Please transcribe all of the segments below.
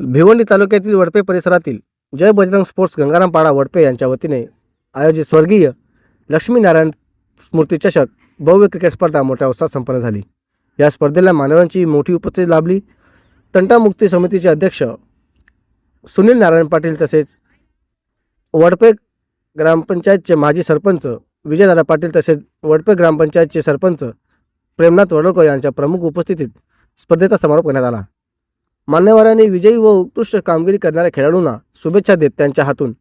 भिवंडी तालुक्यातील वडपे परिसरातील जय बजरंग स्पोर्ट्स गंगारामपाडा वडपे यांच्या वतीने आयोजित स्वर्गीय लक्ष्मीनारायण स्मृती चषक भव्य क्रिकेट स्पर्धा मोठ्या उत्साहात संपन्न झाली। या स्पर्धेला मान्यवरांची मोठी उपस्थिती लाभली। तंटामुक्ती समितीचे अध्यक्ष सुनील नारायण पाटील तसेच वडपे ग्रामपंचायतचे माजी सरपंच विजयदादा पाटील तसेच वडपे ग्रामपंचायतचे सरपंच प्रेमनाथ वडोळकर यांच्या प्रमुख उपस्थितीत स्पर्धेचा समारोप करण्यात आला। मान्यवरांनी विजयी व उत्कृष्ट कामगिरी करणाऱ्या खेळाडूंना शुभेच्छा देत त्यांच्या हातून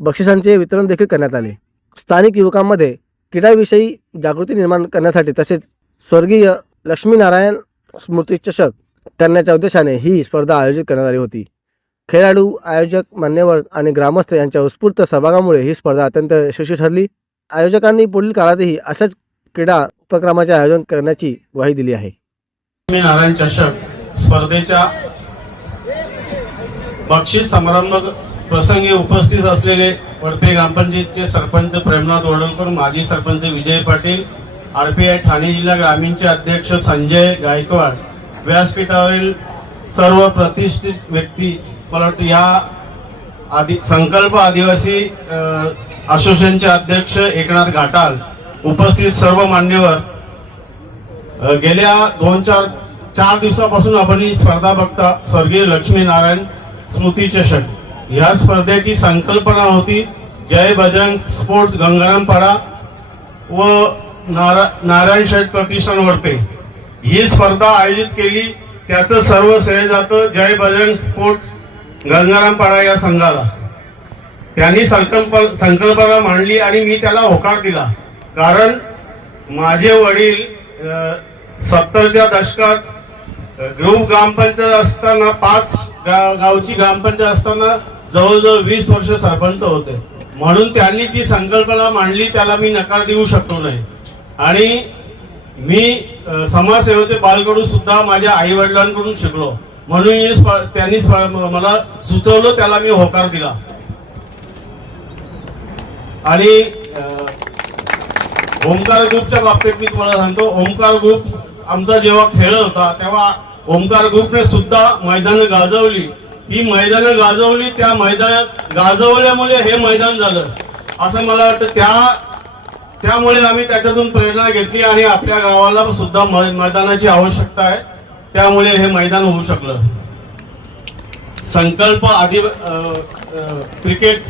बक्षिसांचे वितरण देखील करण्यात आले। स्थानिक युवकांमध्ये क्रीडाविषयी जागृती निर्माण करण्यासाठी तसेच स्वर्गीय लक्ष्मीनारायण स्मृती चषक करण्याच्या उद्देशाने ही स्पर्धा आयोजित करण्यात आली होती। खेळाडू, आयोजक, मान्यवर आणि ग्रामस्थ यांच्या उत्स्फूर्त सहभागामुळे ही स्पर्धा अत्यंत यशस्वी ठरली। आयोजकांनी पुढील काळातही अशाच क्रीडा उपक्रमाचे आयोजन करण्याची ग्वाही दिली आहे। लक्ष्मीनारायण चषक स्पर्धेच्या बक्षीस समारंभ प्रसंगी उपस्थित असलेले वडपे ग्रामपंचायतचे सरपंच प्रेमनाथ वडोळकर, माजी सरपंच विजय पाटील, आरपीआय ठाणे जिल्हा ग्रामीणचे अध्यक्ष संजय गायकवाड, व्यासपीठावरील सर्व प्रतिष्ठित व्यक्ती, परंतु या संकल्प आदिवासी असोसिएशनचे अध्यक्ष एकनाथ घाटाल, उपस्थित सर्व मान्यवर, गेल्या 4 दिवसापासून आपण ही स्पर्धा बघता। स्वर्गीय लक्ष्मीनारायण स्मृती चषक या स्पर्धेची संकल्पना होती जय बजरंग स्पोर्ट्स गंगारामपाडा व नारायण शेठ प्रतिष्ठान वडपे ही स्पर्धा आयोजित केली। त्याचं सर्व श्रेय जातं जय बजरंग स्पोर्ट्स गंगारामपाडा या संघाला। त्यांनी संकल्पना मांडली आणि मी त्याला होकार दिला, कारण माझे वडील 70च्या दशकात ग्रुप ग्रामपंचायत असताना 5 गावची ग्रामपंचायत असताना जवळजवळ 20 वर्ष सरपंच होते, म्हणून त्यांनी ती संकल्पना मांडली, त्याला मी नकार देऊ शकलो नाही। आणि मी समाजसेवेचे बालकडू सुद्धा माझ्या आई वडिलांकडून शिकलो, म्हणून त्यांनी मला सुचवलं, त्याला मी होकार दिला। आणि ओमकार ग्रुपच्या बाबतीत मी तुम्हाला सांगतो, ओमकार ग्रुप आमचा जेव्हा खेळ होता तेव्हा ओमकार ग्रुपने सुद्धा मैदानं गाजवली। ती मैदानं गाजवली, त्या मैदानात गाजवल्यामुळे हे मैदान झालं असं मला वाटतं। त्यामुळे आम्ही त्याच्यातून प्रेरणा घेतली आणि आपल्या गावाला सुद्धा मैदानाची आवश्यकता आहे, त्यामुळे हे मैदान होऊ शकलं। संकल्प क्रिकेट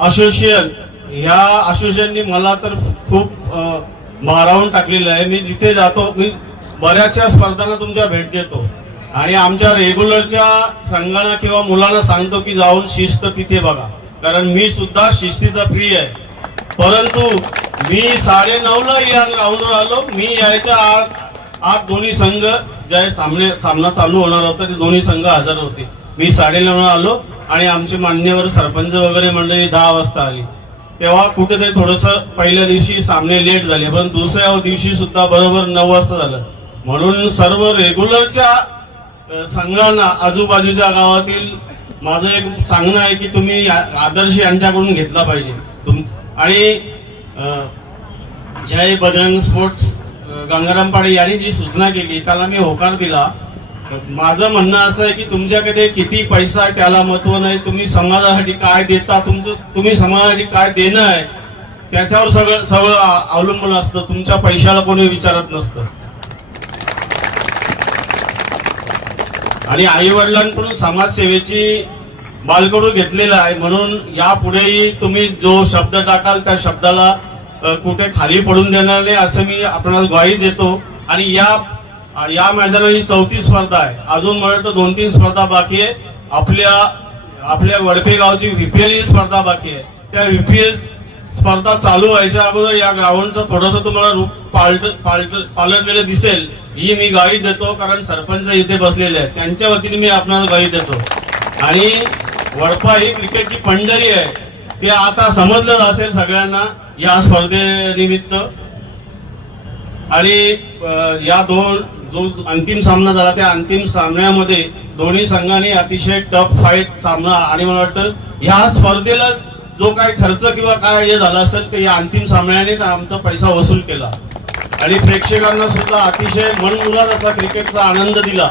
असोसिएशन या असोसिएशननी मला तर खूप भारावून टाकलेलं आहे। मी जिथे जातो, मी बऱ्याचशा स्पर्धांना तुमच्या भेट देतो आणि आमच्या रेग्युलरच्या संघांना किंवा मुलांना सांगतो की जाऊन शिस्त तिथे बघा, कारण मी सुद्धा शिस्तीचा प्रिय आहे। परंतु मी 9:30ला या ग्राउंडवर आलो। मी यायच्या आत दोन्ही संघ ज्या सामना चालू होणार होता ते दोन्ही संघ हजर होते। मी 9:30ला आलो आणि आमचे मान्यवर सरपंच वगैरे मंडळी 10 वाजता आली। तेव्हा कुठेतरी थोडंसं पहिल्या दिवशी सामने लेट झाले, पण दुसऱ्या दिवशी सुद्धा बरोबर 9 वाजता झालं। म्हणून सर्व रेग्युलरच्या संघांना आजूबाजूच्या गावातील माझं एक सांगणं आहे की तुम्ही आदर्श यांच्याकडून घेतला पाहिजे। आणि जय बजरंग स्पोर्ट्स गंगारामपाडा यांनी जी सूचना केली त्याला मी होकार दिला। माझं म्हणणं असं आहे की तुमच्याकडे किती पैसा आहे त्याला महत्व नाही, तुम्ही समाजासाठी काय देता, तुम्ही समाजासाठी काय देणं आहे त्याच्यावर सगळं अवलंबून असतं। तुमच्या पैशाला कोणी विचारत नसतं। आणि आई वडिलांकडून समाजसेवेची बालकडू घेतलेला आहे, म्हणून यापुढेही तुम्ही जो शब्द टाकाल त्या शब्दाला कुठे खाली पडून देणार नाही असं मी आपणाला ग्वाही देतो। आणि या मैदानाची 4थी स्पर्धा आहे, अजून मला वाटतं 2-3 स्पर्धा बाकी आहे। आपल्या वडपे गावची VPL स्पर्धा बाकी आहे। त्या VPL स्पर्धा चालू व्हायच्या अगोदर या ग्राउंडचं थोडंसं तुम्हाला रूप पालटलेलं दिसेल ही मी ग्वाही देतो, कारण सरपंच इथे बसलेले आहेत, त्यांच्या वतीने मी आपल्याला ग्वाही देतो। आणि वडपा ही क्रिकेटची पंढरी आहे, ते आता समजलं असेल सगळ्यांना या स्पर्धेनिमित्त। आणि या जो अंतिम सामना झाला त्या अंतिम सामन्यामध्ये दोन्ही संघांनी अतिशय टफ फाईट सामना, आणि मला वाटतं ह्या स्पर्धेला जो काय खर्च किंवा काय हे झाला असेल ते या अंतिम सामन्याने आमचा पैसा वसूल केला। आणि प्रेक्षकांना सुद्धा अतिशय मनमुराद असा क्रिकेटचा आनंद दिला।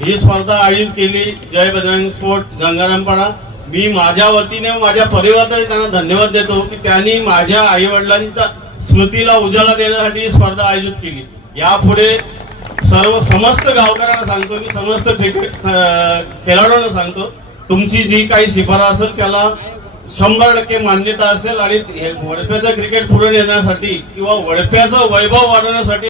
ही स्पर्धा आयोजित केली जय बजरंग स्पोर्ट गंगारामपाडा. मी माझ्या वतीने माझ्या परिवाराने त्यांना धन्यवाद देतो की त्यांनी माझ्या आई वडिलांच्या स्मृतीला उजाळा देण्यासाठी ही स्पर्धा आयोजित केली. यापुढे समस्त गावकऱ्यांना सांगतो, मी समस्त क्रिकेट खेळाडूंना सांगतो, तुमची जी काही शिफारस असेल त्याला 100% मान्यता असेल आणि वडप्याचं क्रिकेट पुढे नेण्यासाठी किंवा वडप्याचं वैभव वाढवण्यासाठी